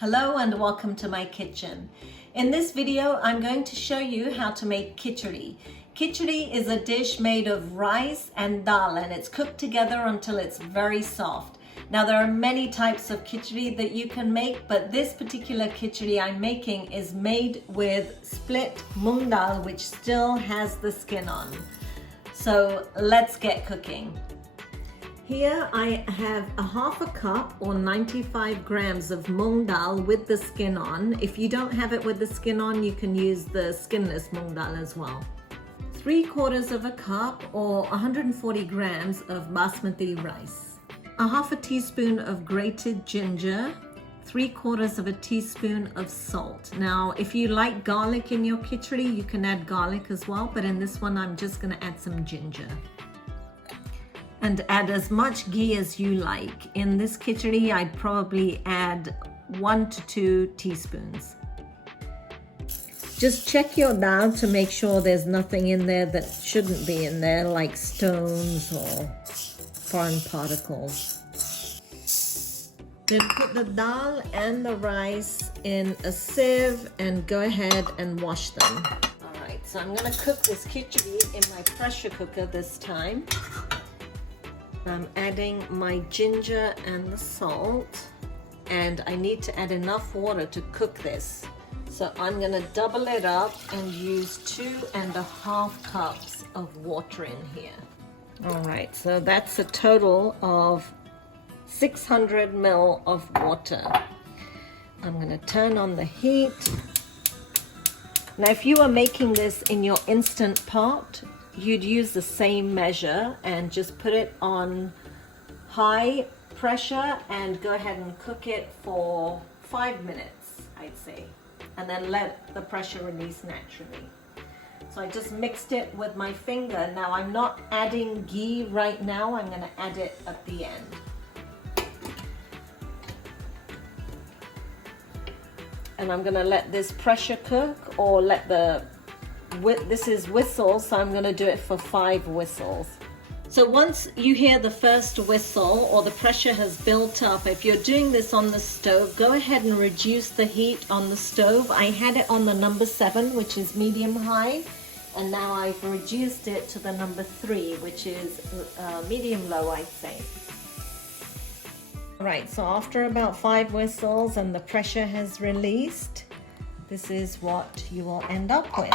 Hello and welcome to my kitchen. In this video, I'm going to show you how to make kichdi. Kichdi is a dish made of rice and dal, and it's cooked together until it's very soft. Now there are many types of kichdi that you can make, but this particular kichdi I'm making is made with split moong dal, which still has the skin on. So let's get cooking. Here I have a half a cup or 95 grams of moong dal with the skin on. If you don't have it with the skin on, you can use the skinless moong dal as well. 3/4 of a cup or 140 grams of basmati rice. A half a teaspoon of grated ginger. 3/4 of a teaspoon of salt. Now, if you like garlic in your kichdi, you can add garlic as well, but in this one, I'm just gonna add some ginger. And add as much ghee as you like. In this kichdi, I'd probably add 1 to 2 teaspoons. Just check your dal to make sure there's nothing in there that shouldn't be in there, like stones or foreign particles. Then put the dal and the rice in a sieve and go ahead and wash them. All right, so I'm gonna cook this kichdi in my pressure cooker this time. I'm adding my ginger and the salt, and I need to add enough water to cook this. So I'm gonna double it up and use 2.5 cups of water in here. All right, so that's a total of 600 ml of water. I'm gonna turn on the heat. Now, if you are making this in your instant pot, you'd use the same measure and just put it on high pressure and go ahead and cook it for 5 minutes, I'd say, and then let the pressure release naturally. So I just mixed it with my finger. Now I'm not adding ghee right now, I'm going to add it at the end. And I'm going to let this pressure cook, or let this is whistle, so I'm going to do it for 5 whistles. So once you hear the first whistle or the pressure has built up, if you're doing this on the stove, go ahead and reduce the heat on the stove. I had it on the number 7, which is medium high, and now I've reduced it to the number 3, which is medium low, I'd say. Right, so after about 5 whistles and the pressure has released, this is what you will end up with.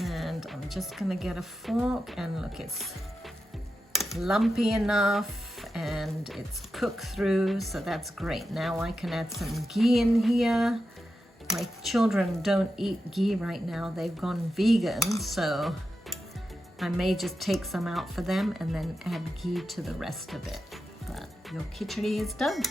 And I'm just gonna get a fork, and look, it's lumpy enough and it's cooked through, so that's great. Now I can add some ghee in here. My children don't eat ghee right now, they've gone vegan, so I may just take some out for them and then add ghee to the rest of it. But your kichdi is done.